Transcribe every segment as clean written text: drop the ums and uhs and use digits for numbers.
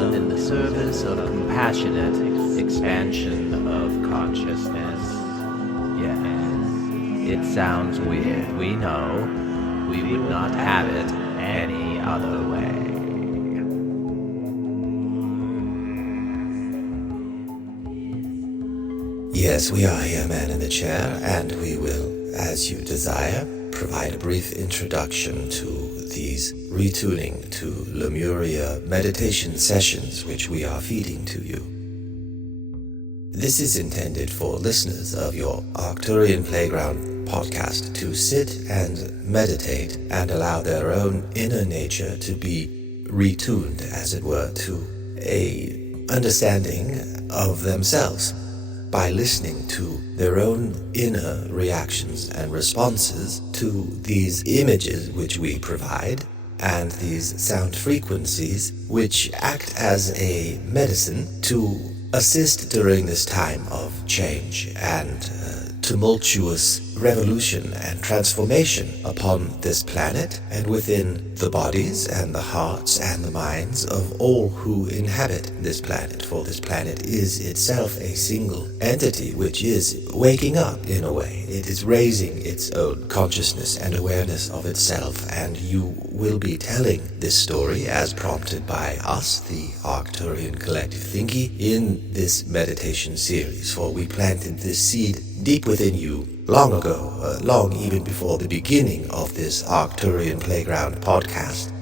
done in the service of compassionate expansion of consciousness. Yes, it sounds weird, we know. We would not have it any other way. Yes, we are here, man in the chair, and we will, as you desire, provide a brief introduction to these ReTuning to Lemuria meditation sessions which we are feeding to you. This is intended for listeners of your Arcturian Playground podcast to sit and meditate and allow their own inner nature to be retuned, as it were, to a understanding of themselves, by listening to their own inner reactions and responses to these images which we provide and these sound frequencies which act as a medicine to assist during this time of change and tumultuous revolution and transformation upon this planet and within the bodies and the hearts and the minds of all who inhabit this planet. For this planet is itself a single entity which is waking up in a way. It is raising its own consciousness and awareness of itself, and you will be telling this story as prompted by us, the Arcturian Collective Thingy, in this meditation series. For we planted this seed deep within you long ago, long even before the beginning of this Arcturian Playground podcast.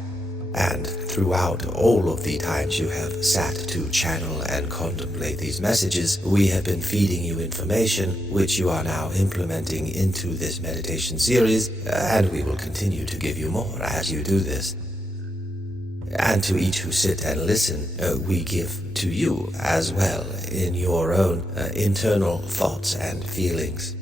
And throughout all of the times you have sat to channel and contemplate these messages, we have been feeding you information which you are now implementing into this meditation series, and we will continue to give you more as you do this. And to each who sit and listen, we give to you as well in your own internal thoughts and feelings.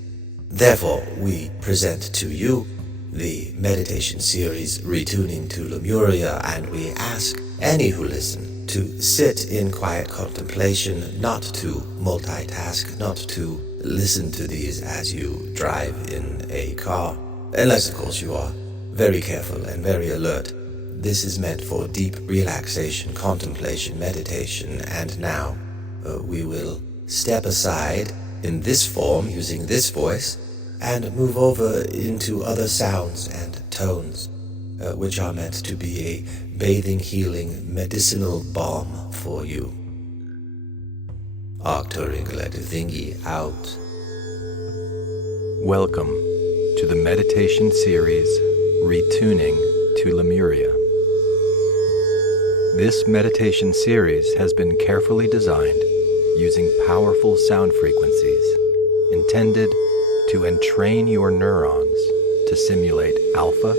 Therefore, we present to you the meditation series ReTuning to Lemuria, and we ask any who listen to sit in quiet contemplation, not to multitask, not to listen to these as you drive in a car, unless of course you are very careful and very alert. This is meant for deep relaxation, contemplation, meditation, and now we will step aside in this form, using this voice, and move over into other sounds and tones, which are meant to be a bathing, healing, medicinal balm for you. Arcturian Collective Thingy out. Welcome to the meditation series ReTuning to Lemuria. This meditation series has been carefully designed using powerful sound frequencies intended to entrain your neurons to simulate alpha,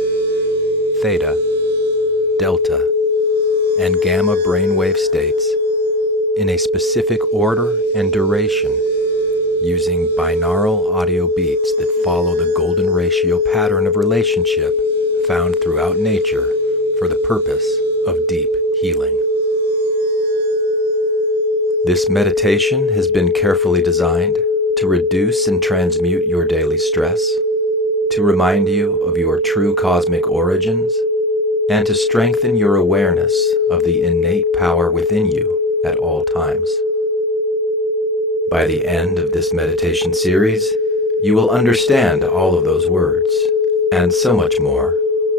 theta, delta, and gamma brainwave states in a specific order and duration using binaural audio beats that follow the golden ratio pattern of relationship found throughout nature for the purpose of deep healing. This meditation has been carefully designed to reduce and transmute your daily stress, to remind you of your true cosmic origins, and to strengthen your awareness of the innate power within you at all times. By the end of this meditation series, you will understand all of those words, and so much more,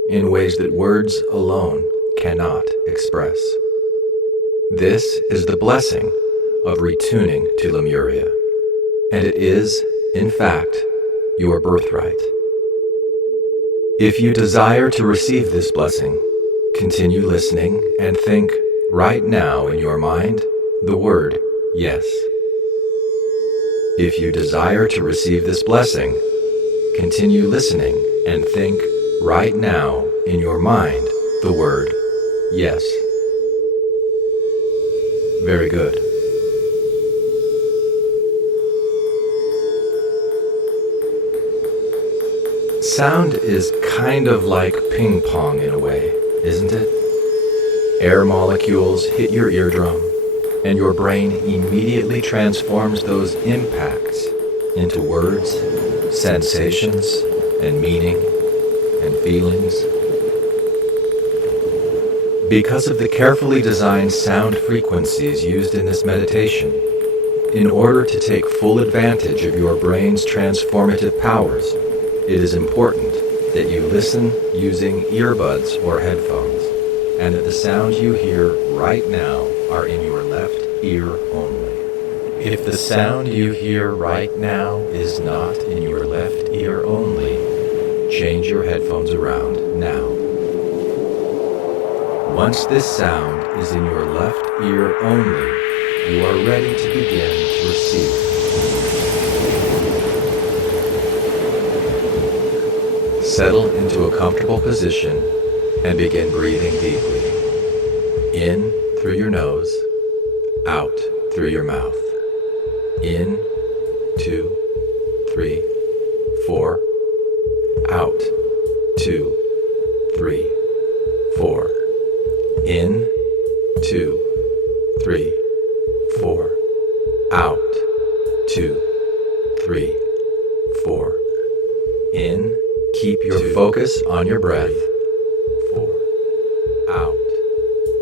in ways that words alone cannot express. This is the blessing of ReTuning to Lemuria, and it is, in fact, your birthright. If you desire to receive this blessing, continue listening and think right now in your mind the word yes. If you desire to receive this blessing, continue listening and think right now in your mind the word yes. Very good. Sound is kind of like ping pong in a way, isn't it? Air molecules hit your eardrum, and your brain immediately transforms those impacts into words, sensations, and meaning, and feelings. Because of the carefully designed sound frequencies used in this meditation, in order to take full advantage of your brain's transformative powers, it is important that you listen using earbuds or headphones, and that the sounds you hear right now are in your left ear only. If the sound you hear right now is not in your left ear only, change your headphones around now. Once this sound is in your left ear only, you are ready to begin to receive. Settle into a comfortable position and begin breathing deeply. In through your nose, out through your mouth. In, 2, 3, 4. Out, 2, 3, 4. In, 2, 3, 4. Out, 2, 3, 4. In, keep your focus on your breath. 4. Out,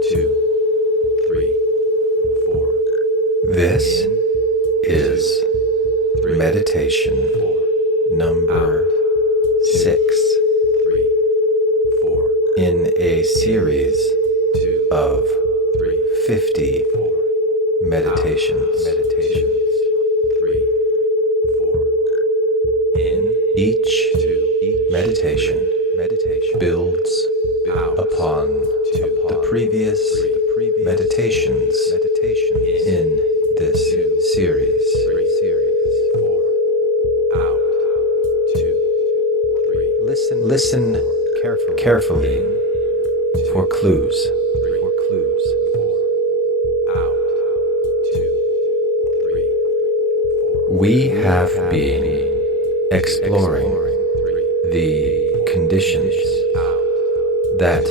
2, 3, 4. This is meditation number 6 in a series of 50 meditations. Each meditation builds upon the previous meditations in this series. Listen carefully for clues. We have been exploring the conditions that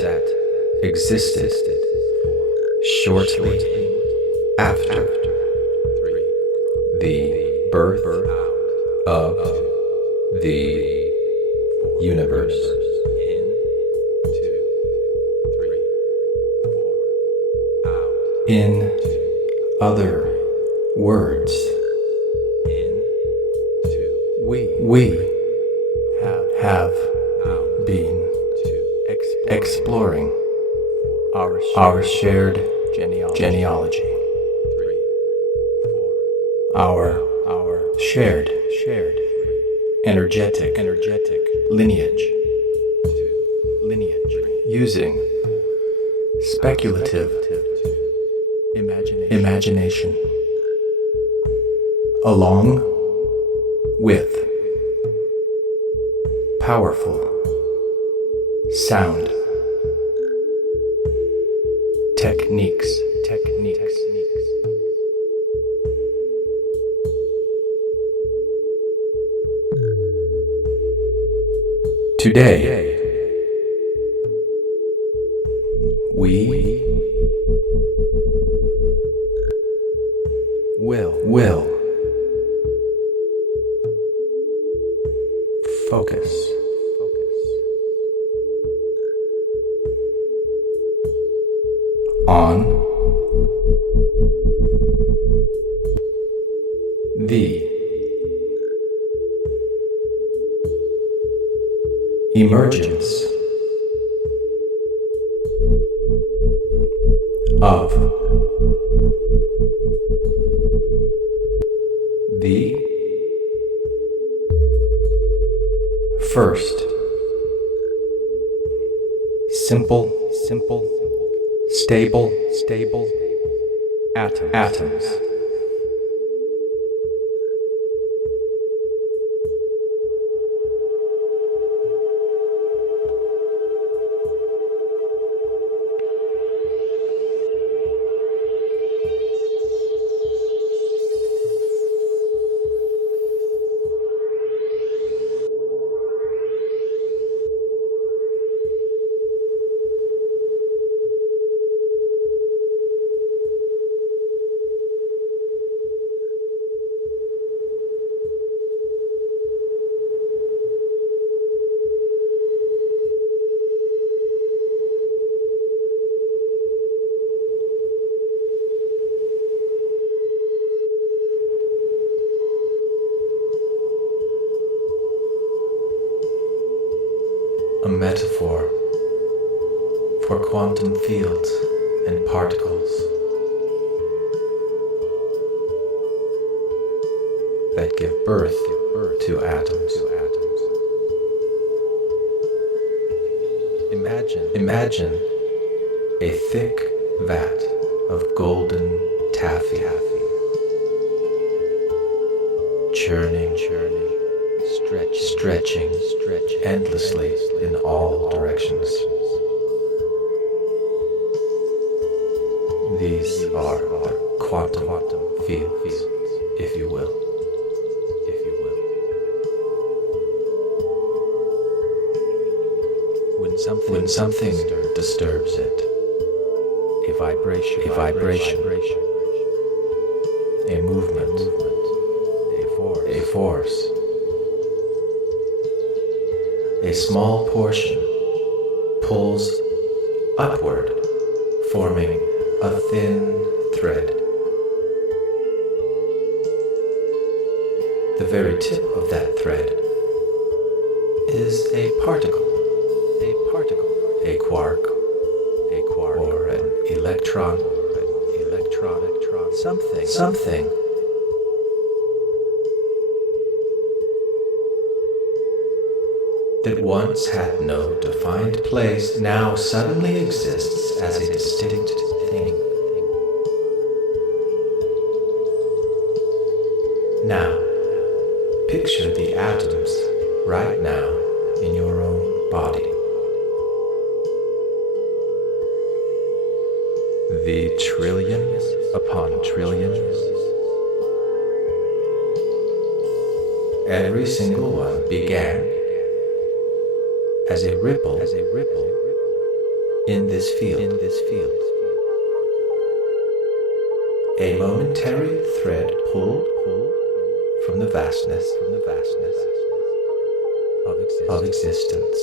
existed shortly after the birth of the universe. In other words, we have been exploring our shared genealogy, our shared energetic lineage, using speculative imagination, along with powerful sound techniques. Today, we will focus on the emergence of the first simple stable atoms. metaphor for quantum fields and particles that give birth to atoms. Imagine a thick vat of golden taffy, churning, stretching endlessly in all directions. These are the quantum fields, if you will. When something disturbs it, a vibration, a movement, a force, a small portion pulls upward, forming a thin thread. The very tip of that thread is a particle, a quark, or an electron, something that once had no defined place now suddenly exists as a distinct thing. Now, picture the atoms right now in your own body. The trillions upon trillions. Every single one began as a ripple in this field. A momentary thread pulled from the vastness of existence.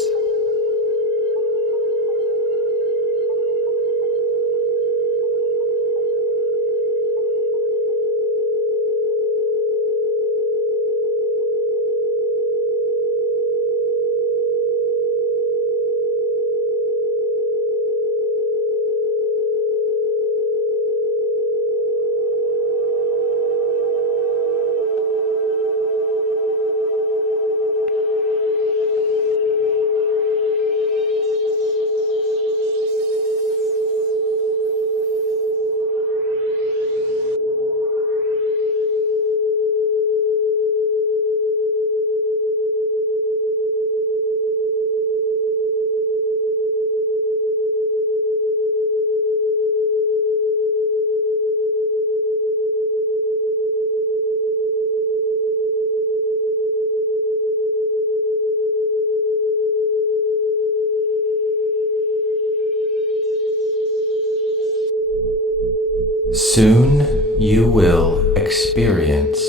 Soon you will experience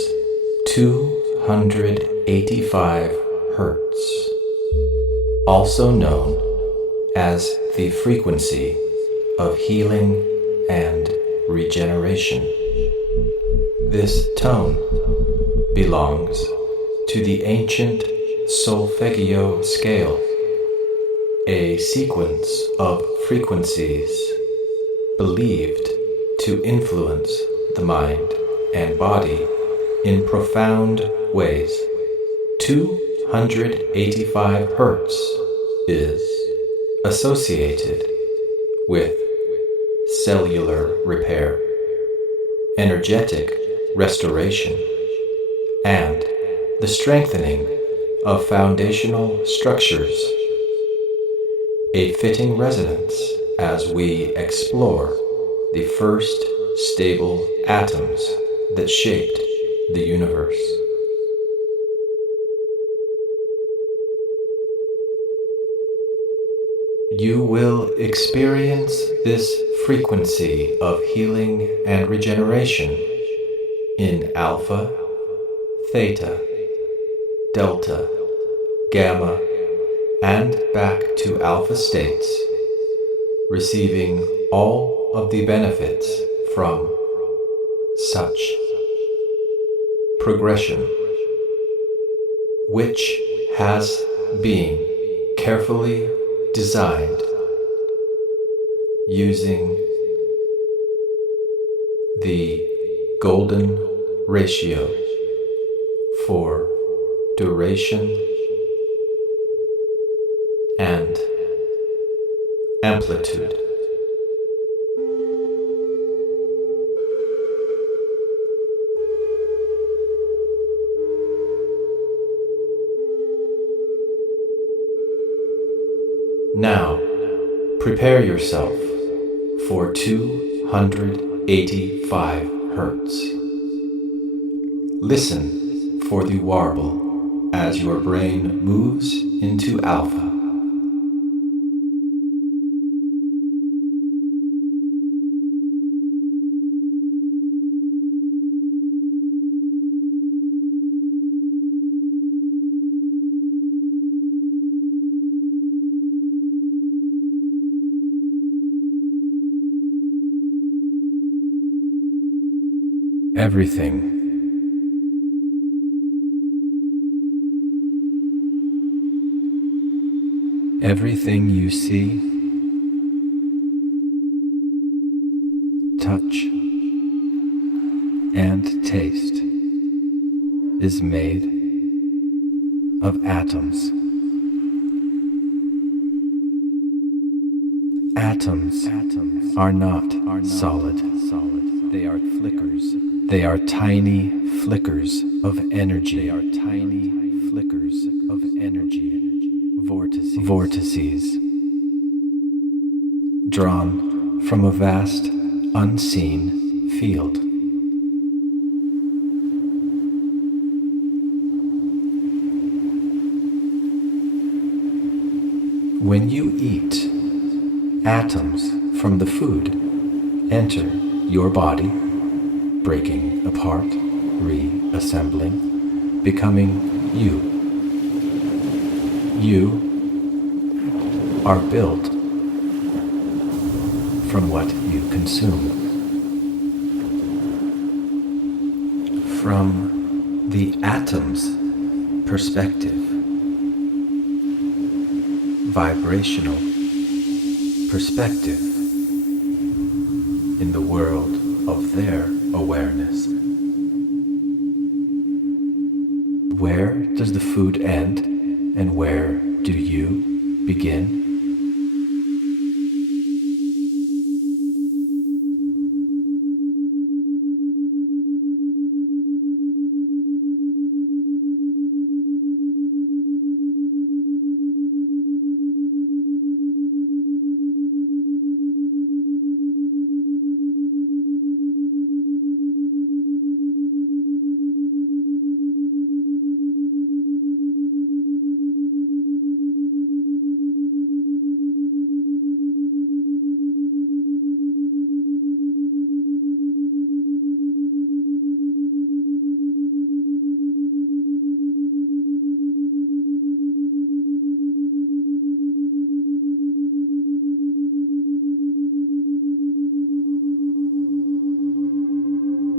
285 Hertz, also known as the frequency of healing and regeneration. This tone belongs to the ancient solfeggio scale, a sequence of frequencies believed to influence the mind and body in profound ways. 285 Hertz is associated with cellular repair, energetic restoration, and the strengthening of foundational structures, a fitting resonance as we explore the first stable atoms that shaped the universe. You will experience this frequency of healing and regeneration in alpha, theta, delta, gamma, and back to alpha states, receiving all of the benefits from such progression, which has been carefully designed using the golden ratio for duration and amplitude. Now, prepare yourself for 285 Hertz. Listen for the warble as your brain moves into alpha. Everything you see, touch, and taste is made of atoms. Atoms are not solid. They are flickers. They are tiny flickers of energy. Vortices. Drawn from a vast, unseen field. When you eat, atoms from the food enter your body, breaking apart, reassembling, becoming you. You are built from what you consume. From the atom's perspective, vibrational perspective in the world of their awareness. Where does the food end and where do you begin?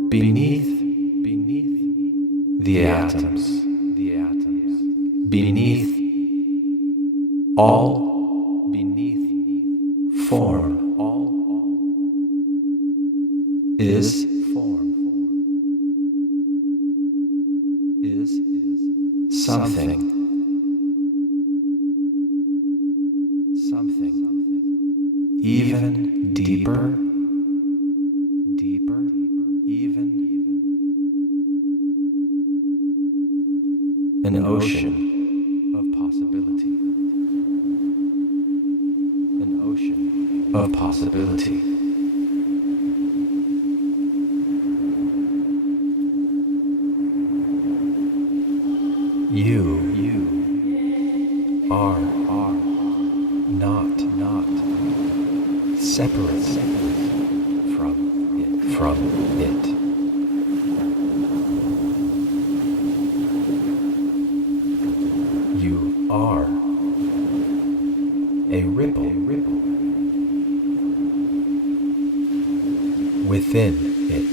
Beneath the atoms, beneath all form is something even deeper, an ocean of possibility, You are not separate from it. You are a ripple within it.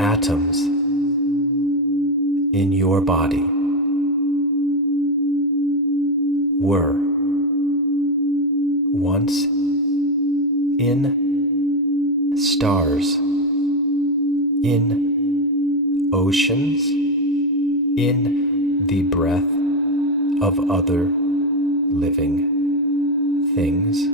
atoms in your body were once in stars, in oceans, in the breath of other living things.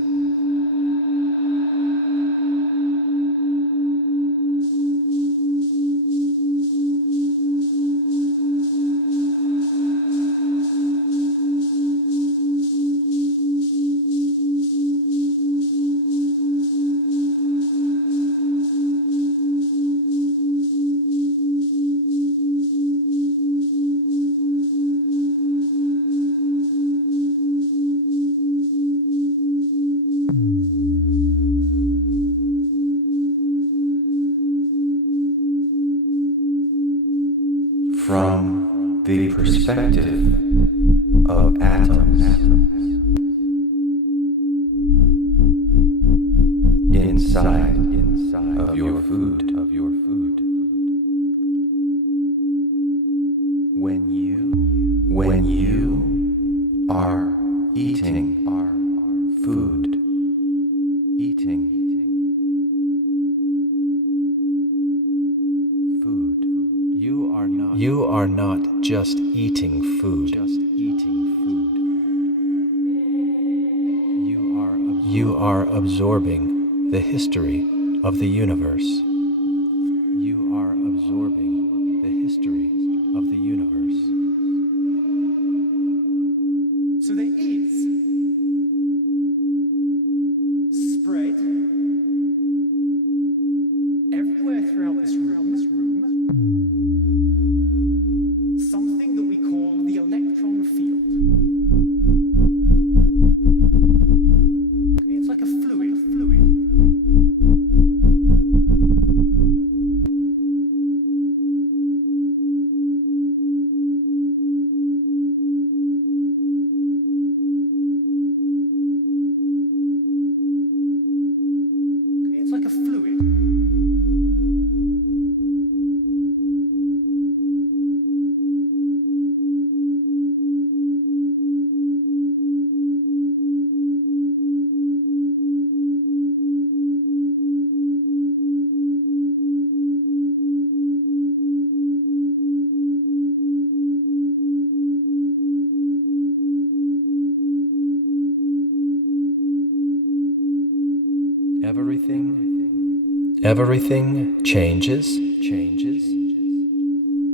From the perspective of atoms inside of your food. When you are eating food, you are not just eating food. You are absorbing the history of the universe. You are absorbing the history of the universe. So there is spread everywhere throughout this room something that we call the electron field. It's like a fluid. It's like a fluid. Everything changes,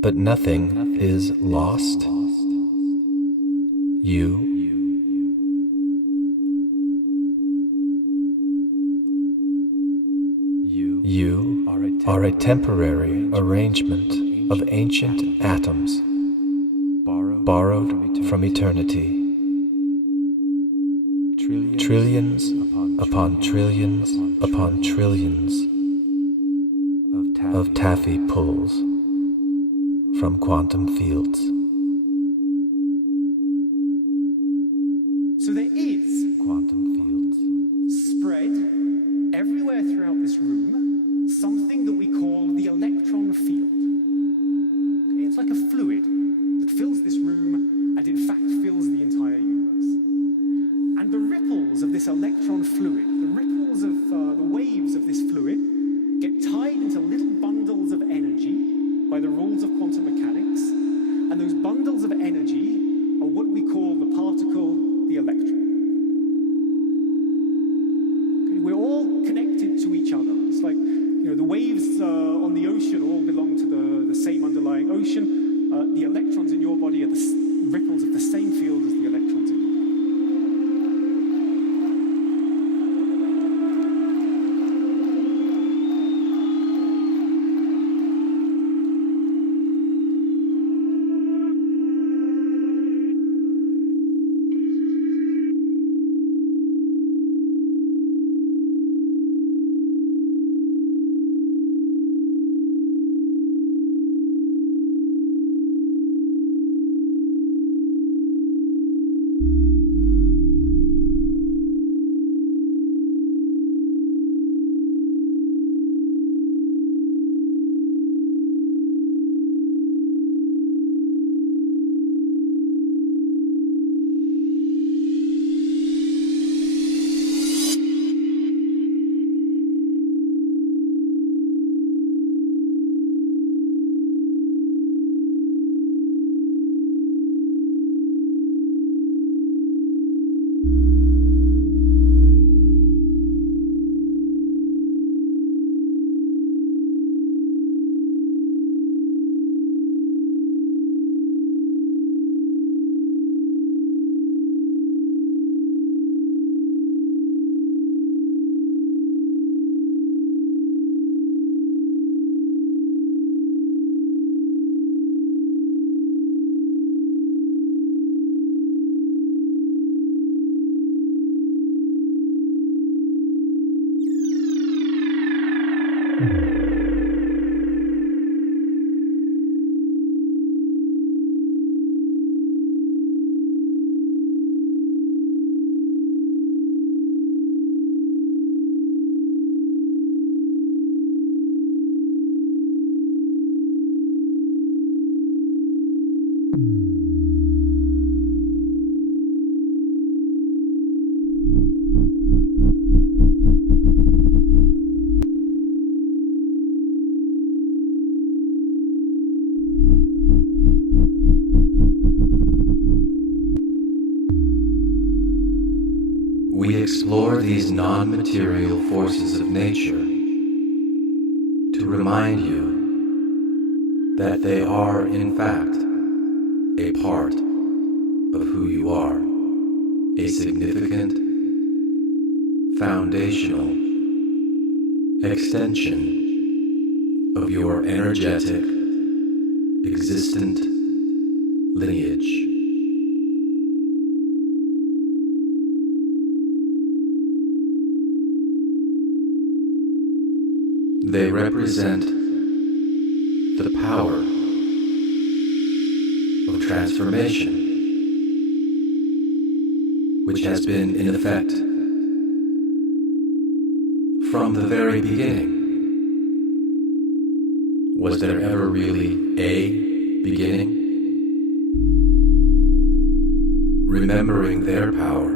but nothing is lost. You are a temporary arrangement of ancient atoms borrowed from eternity. Trillions upon trillions upon trillions of Taffy pulls from quantum fields. So there is Quantum fields. spread everywhere throughout this room something that we call the electron field. It's like a fluid that fills this room and in fact fills the entire universe. And the ripples of this electron fluid, the ripples of the waves of this fluid, get tied into little bundles of energy by the rules of quantum mechanics, and those bundles of energy are what we call the particle, the electron. Okay, we're all connected to each other. It's like, the waves on the ocean all belong to the same underlying ocean. The electrons in your body are the ripples of the same field as the electrons in your body. We explore these non-material forces of nature to remind you that they are, in fact, a part of who you are, a significant, foundational extension of your energetic, existent lineage. They represent the power of transformation, which has been in effect from the very beginning. Was there ever really a beginning? Remembering their power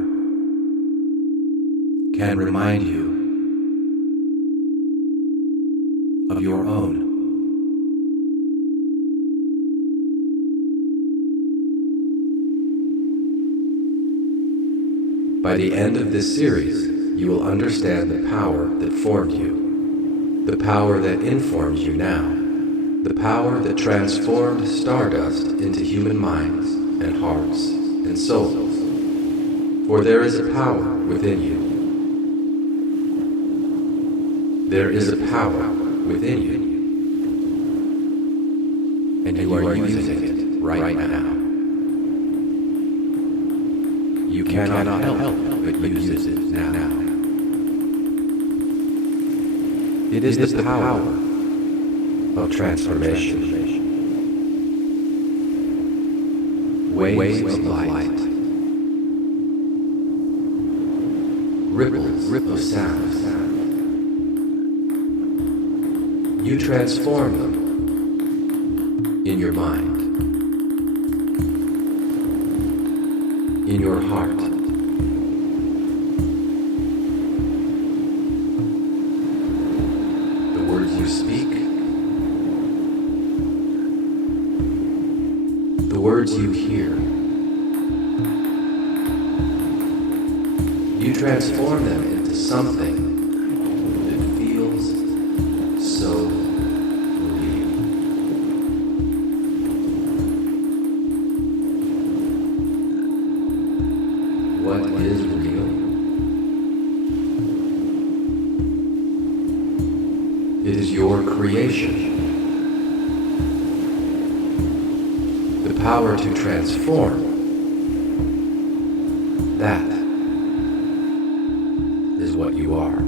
can remind you of your own. By the end of this series, you will understand the power that formed you, the power that informs you now, the power that transformed stardust into human minds and hearts and souls. For there is a power within you. There is a power within you, and you are using it right now. You cannot help but use it now. It is the power of transformation. Waves of light, ripples of sound. You transform them in your mind, in your heart. The words you speak, the words you hear, you transform them into something that feels so real. What is real? It is your creation. The power to transform. That is what you are.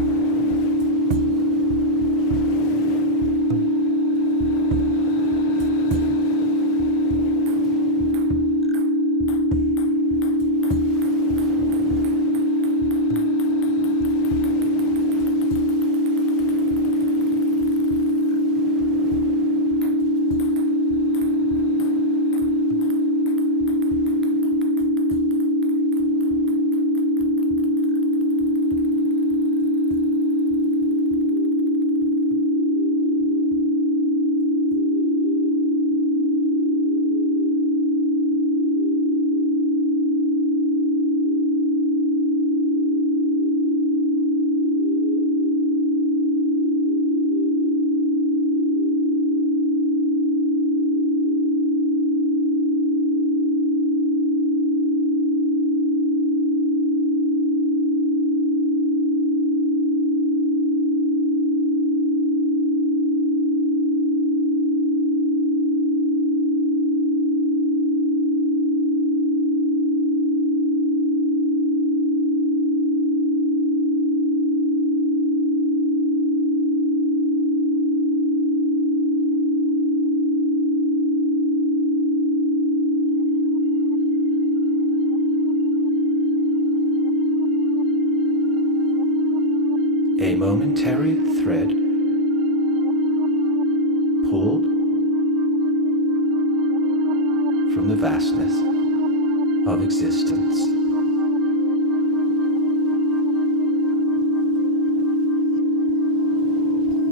A momentary thread pulled from the vastness of existence.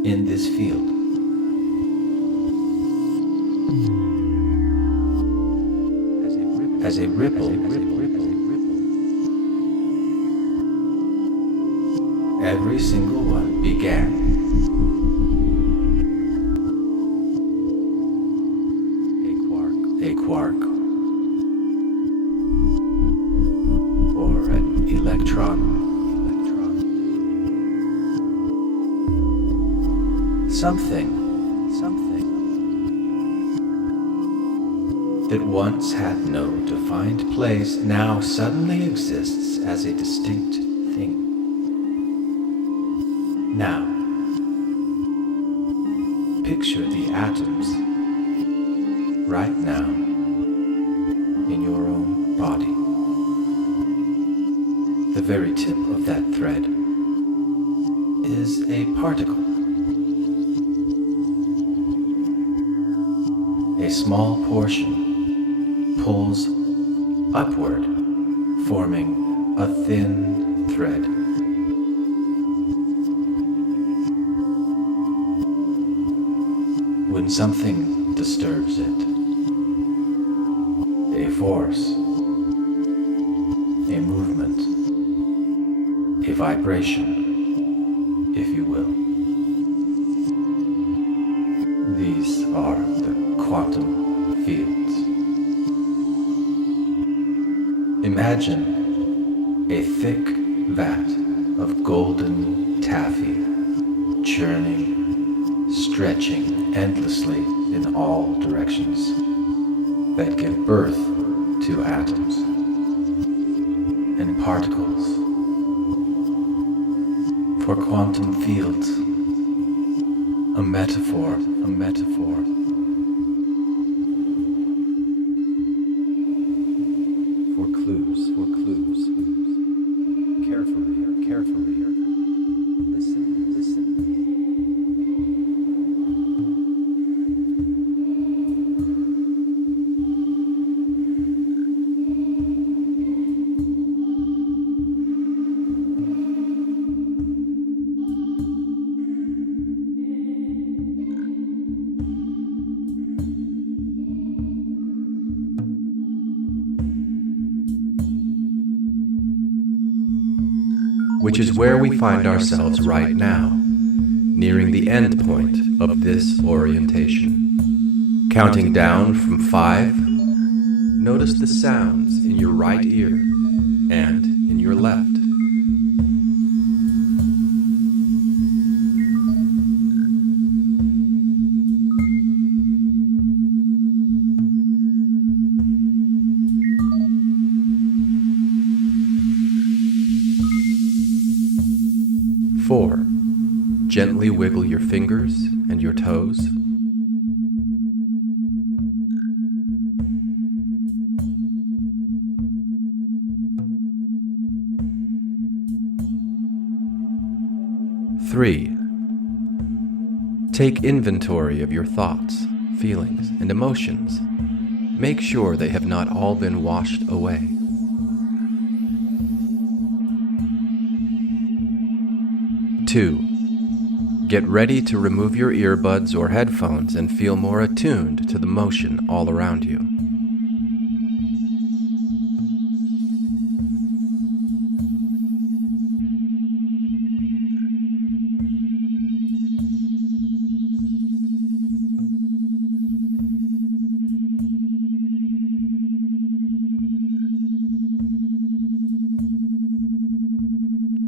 In this field, as a ripple, every single one began. A quark, or an electron. Something that once had no defined place now suddenly exists as a distinct thing. Now, picture the atoms right now in your own body. The very tip of that thread is a particle. A small portion pulls upward, forming a thin thread. When something disturbs it, a force, a movement, a vibration, if you will. These are the quantum fields. Imagine a thick vat of golden taffy, churning, stretching endlessly in all directions, that give birth to atoms and particles. For quantum fields, a metaphor. For clues. Carefully. Listen. Which is where we find ourselves right now, nearing the end point of this orientation. Counting down from 5, notice the sounds in your right ear and in your left. 4. Gently wiggle your fingers and your toes. 3. Take inventory of your thoughts, feelings, and emotions. Make sure they have not all been washed away. 2. Get ready to remove your earbuds or headphones and feel more attuned to the motion all around you.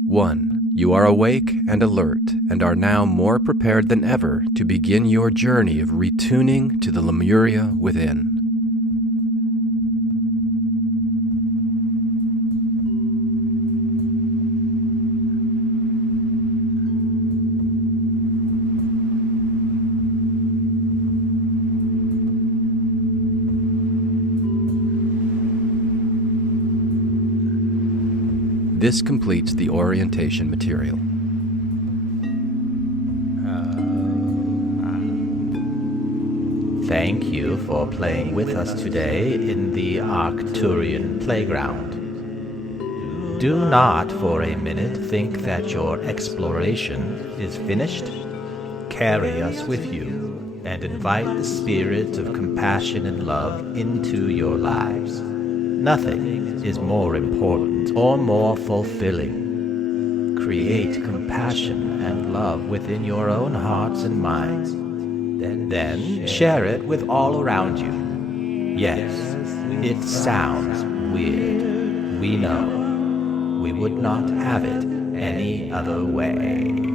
1. You are awake and alert and are now more prepared than ever to begin your journey of retuning to the Lemuria within. This completes the orientation material. Thank thank you for playing with us today in the Arcturian Playground. Do not for a minute think that your exploration is finished. Carry us with you and invite the spirit of compassion and love into your lives. Nothing is more important or more fulfilling. Create compassion and love within your own hearts and minds. Then share it with all around you. Yes, it sounds weird. We know. We would not have it any other way.